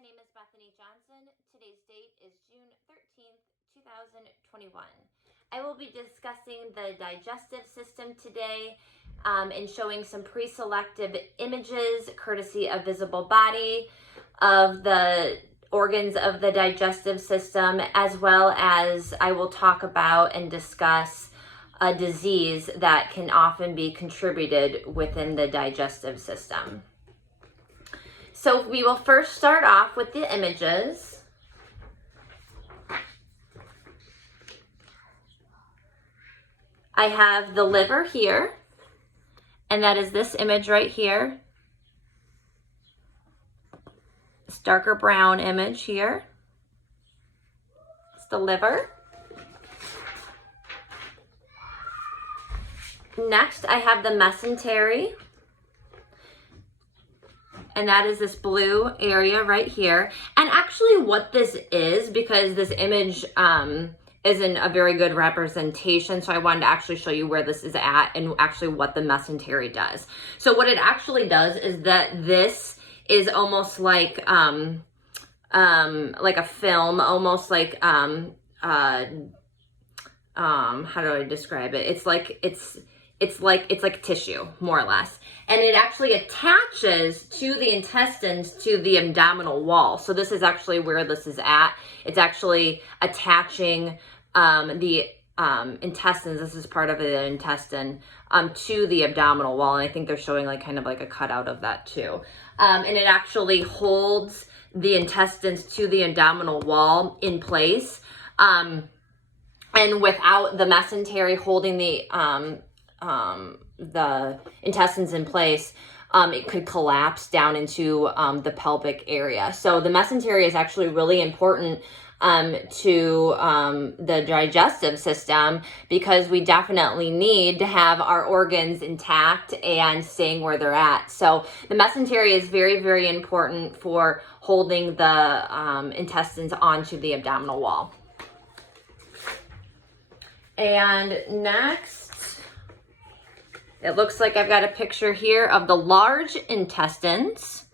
My name is Bethany Johnson. Today's date is June 13th, 2021. I will be discussing the digestive system today and showing some pre-selective images courtesy of Visible Body of the organs of the digestive system, as well as I will talk about and discuss a disease that can often be contributed within the digestive system. So we will first start off with the images. I have the liver here, and that is this image right here. This darker brown image here. It's the liver. Next, I have the mesentery. And that is this blue area right here. And actually what this is, because this image isn't a very good representation, so I wanted to actually show you where this is at and actually what the mesentery does. So what it actually does is that this is almost like a film, almost like how do I describe it? It's like tissue, more or less. And it actually attaches to the intestines, to the abdominal wall. So this is actually where this is at. It's actually attaching the intestines. This is part of the intestine to the abdominal wall. And I think they're showing kind of like a cutout of that too. And it actually holds the intestines to the abdominal wall in place. And without the mesentery holding the intestines in place, it could collapse down into the pelvic area. So the mesentery is actually really important to the digestive system, because we definitely need to have our organs intact and staying where they're at. So the mesentery is very, very important for holding the intestines onto the abdominal wall. And next, it looks like I've got a picture here of the large intestines.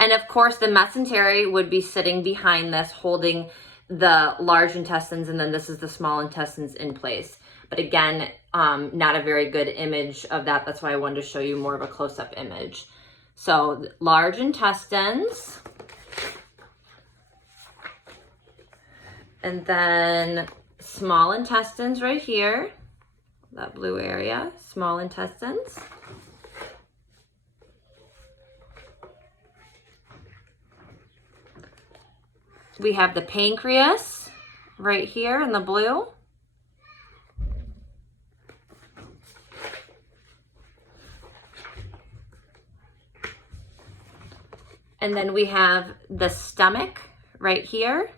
And of course, the mesentery would be sitting behind this, holding the large intestines, and then this is the small intestines in place. But again, not a very good image of that. That's why I wanted to show you more of a close-up image. So large intestines. And then small intestines right here. That blue area, small intestines. We have the pancreas right here in the blue. And then we have the stomach right here.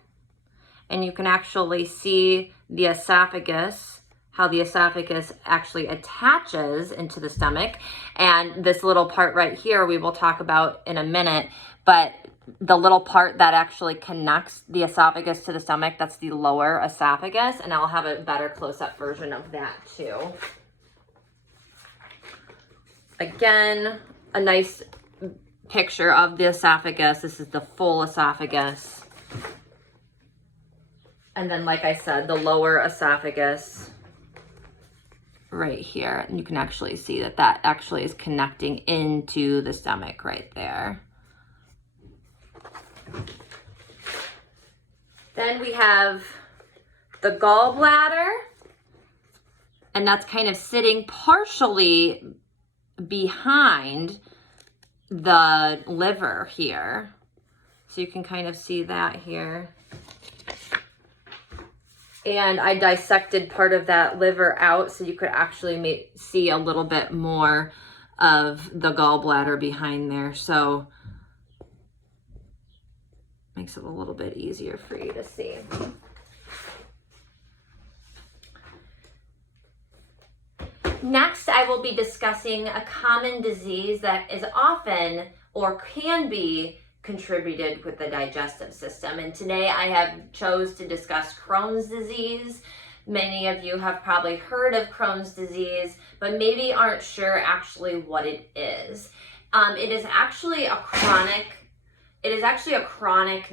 And you can actually see the esophagus, how the esophagus actually attaches into the stomach. And this little part right here we will talk about in a minute, but the little part that actually connects the esophagus to the stomach, that's the lower esophagus, and I'll have a better close-up version of that too. Again, a nice picture of the esophagus. This is the full esophagus. And then, like I said, the lower esophagus right here. And you can actually see that that actually is connecting into the stomach right there. Then we have the gallbladder, and that's kind of sitting partially behind the liver here. So you can kind of see that here. And I dissected part of that liver out so you could actually see a little bit more of the gallbladder behind there. So makes it a little bit easier for you to see. Next, I will be discussing a common disease that is often or can be contributed with the digestive system. And today I have chose to discuss Crohn's disease. Many of you have probably heard of Crohn's disease, but maybe aren't sure actually what it is. It is actually a chronic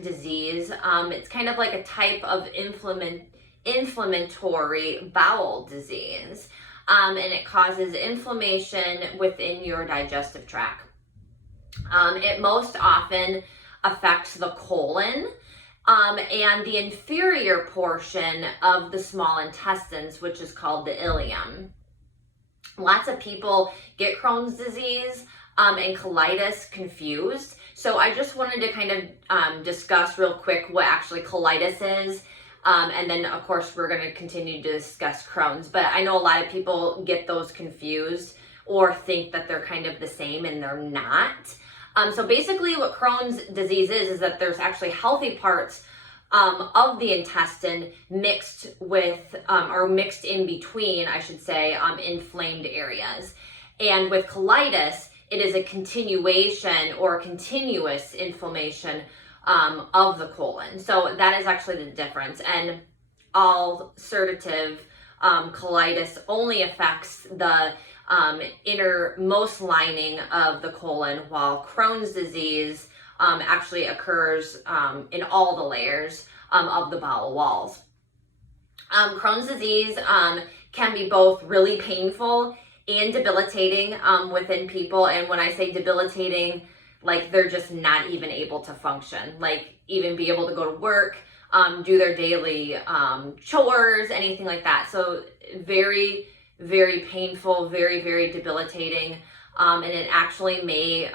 disease. It's kind of like a type of inflammatory bowel disease. And it causes inflammation within your digestive tract. It most often affects the colon and the inferior portion of the small intestines, which is called the ileum. Lots of people get Crohn's disease and colitis confused. So I just wanted to kind of discuss real quick what actually colitis is. And then, of course, we're going to continue to discuss Crohn's. But I know a lot of people get those confused or think that they're kind of the same, and they're not. So basically what Crohn's disease is that there's actually healthy parts of the intestine mixed with, or mixed in between, I should say, inflamed areas. And with colitis, it is a continuation or continuous inflammation of the colon. So that is actually the difference. And ulcerative colitis only affects the innermost lining of the colon, while Crohn's disease actually occurs in all the layers of the bowel walls. Crohn's disease can be both really painful and debilitating within people. And when I say debilitating, like they're just not even able to function, like even be able to go to work, do their daily chores, anything like that. So very, very painful, very, very debilitating. And it actually may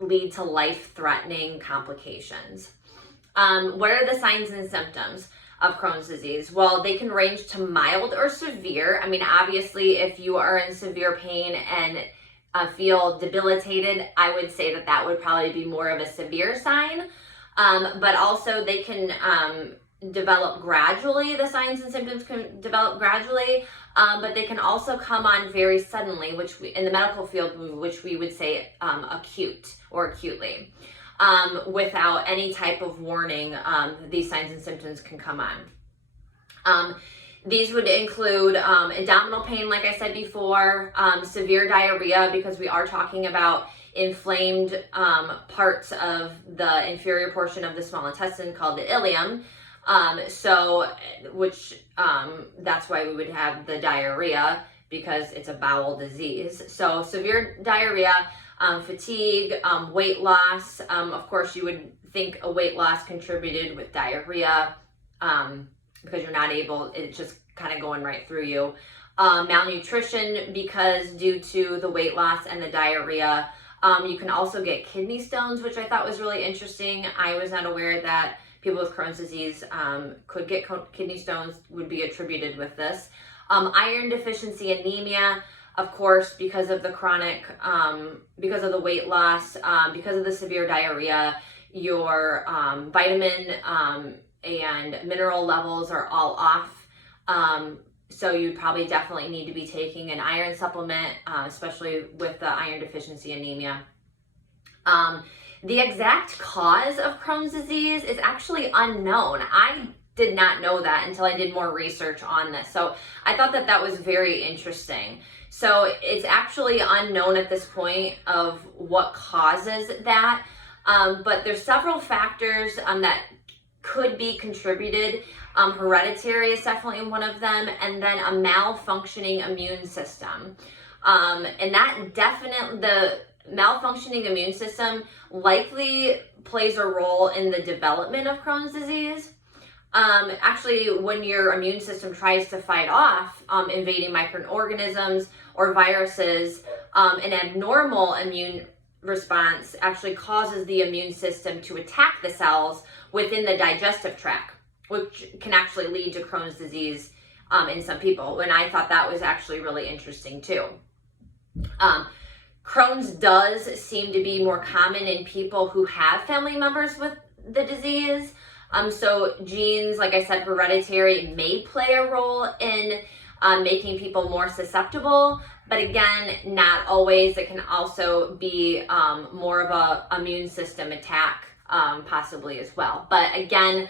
lead to life-threatening complications. What are the signs and symptoms of Crohn's disease? Well, they can range to mild or severe. I mean, obviously, if you are in severe pain and feel debilitated, I would say that that would probably be more of a severe sign. But also they can develop gradually. The signs and symptoms can develop gradually, but they can also come on very suddenly, which in the medical field, which we would say acute or acutely. Without any type of warning, these signs and symptoms can come on. These would include abdominal pain, like I said before, severe diarrhea, because we are talking about inflamed parts of the inferior portion of the small intestine called the ileum. That's why we would have the diarrhea, because it's a bowel disease. So severe diarrhea, fatigue, weight loss. Of course, you would think a weight loss contributed with diarrhea, because you're not able, it's just kind of going right through you. Malnutrition, because due to the weight loss and the diarrhea. You can also get kidney stones, which I thought was really interesting. I was not aware that people with Crohn's disease could get kidney stones, would be attributed with this. Iron deficiency anemia, of course, because of the chronic, because of the weight loss, because of the severe diarrhea, your vitamin and mineral levels are all off. So you probably definitely need to be taking an iron supplement, especially with the iron deficiency anemia. The exact cause of Crohn's disease is actually unknown. I did not know that until I did more research on this. So I thought that that was very interesting. So it's actually unknown at this point of what causes that. But there's several factors that could be contributed. Hereditary is definitely one of them, and then a malfunctioning immune system. And that definitely, the malfunctioning immune system likely plays a role in the development of Crohn's disease. Actually, when your immune system tries to fight off invading microorganisms or viruses, an abnormal immune response actually causes the immune system to attack the cells within the digestive tract, which can actually lead to Crohn's disease in some people. And I thought that was actually really interesting too. Crohn's does seem to be more common in people who have family members with the disease. So genes, like I said, hereditary may play a role in making people more susceptible, but again, not always. It can also be more of a immune system attack, possibly as well. But again,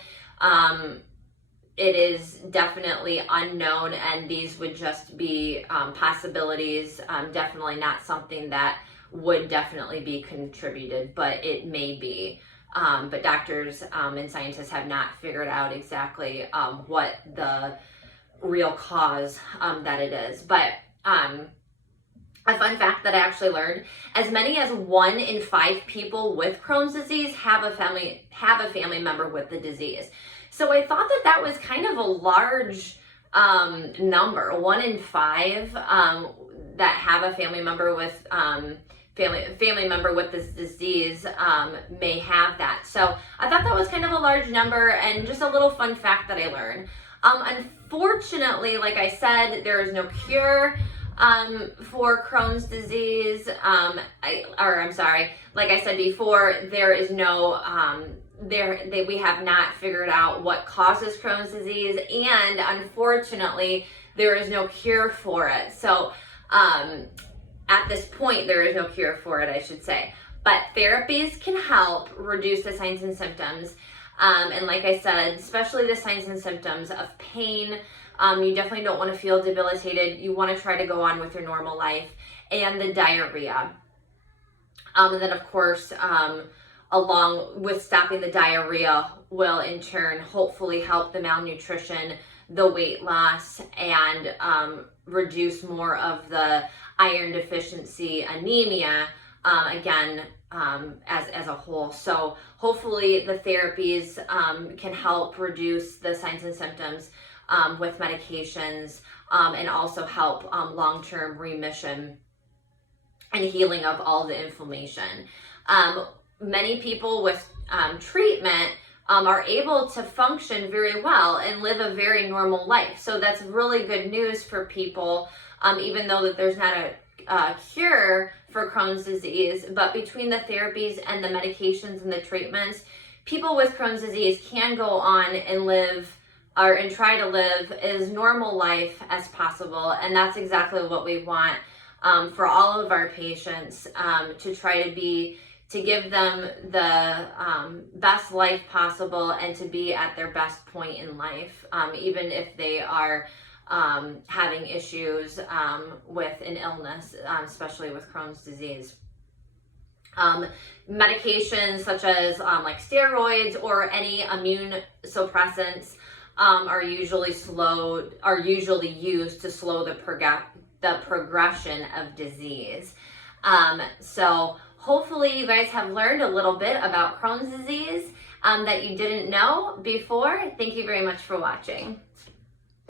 it is definitely unknown, and these would just be possibilities, definitely not something that would definitely be contributed, but it may be. But doctors and scientists have not figured out exactly what the real cause that it is. But a fun fact that I actually learned, as many as 1 in 5 people with Crohn's disease have a family member with the disease. So I thought that that was kind of a large number. 1 in 5 that have a family member with family member with this disease may have that. So I thought that was kind of a large number, and just a little fun fact that I learned. Unfortunately, like I said, there is no cure for Crohn's disease. Like I said before, there is no we have not figured out what causes Crohn's disease, and unfortunately, there is no cure for it. So at this point, there is no cure for it, I should say. But therapies can help reduce the signs and symptoms. And like I said, especially the signs and symptoms of pain. You definitely don't want to feel debilitated. You want to try to go on with your normal life. And the diarrhea. And then, of course, along with stopping the diarrhea will in turn hopefully help the malnutrition, the weight loss, and reduce more of the iron deficiency, anemia, again, as a whole. So hopefully the therapies can help reduce the signs and symptoms with medications, and also help long-term remission and healing of all the inflammation. Many people with treatment are able to function very well and live a very normal life. So that's really good news for people, even though that there's not a cure for Crohn's disease. But between the therapies and the medications and the treatments, people with Crohn's disease can go on and live and try to live as normal life as possible. And that's exactly what we want for all of our patients, to try to give them the best life possible and to be at their best point in life, even if they are having issues with an illness, especially with Crohn's disease. Medications such as like steroids or any immune suppressants are usually used to slow the progression of disease. So hopefully you guys have learned a little bit about Crohn's disease that you didn't know before. Thank you very much for watching.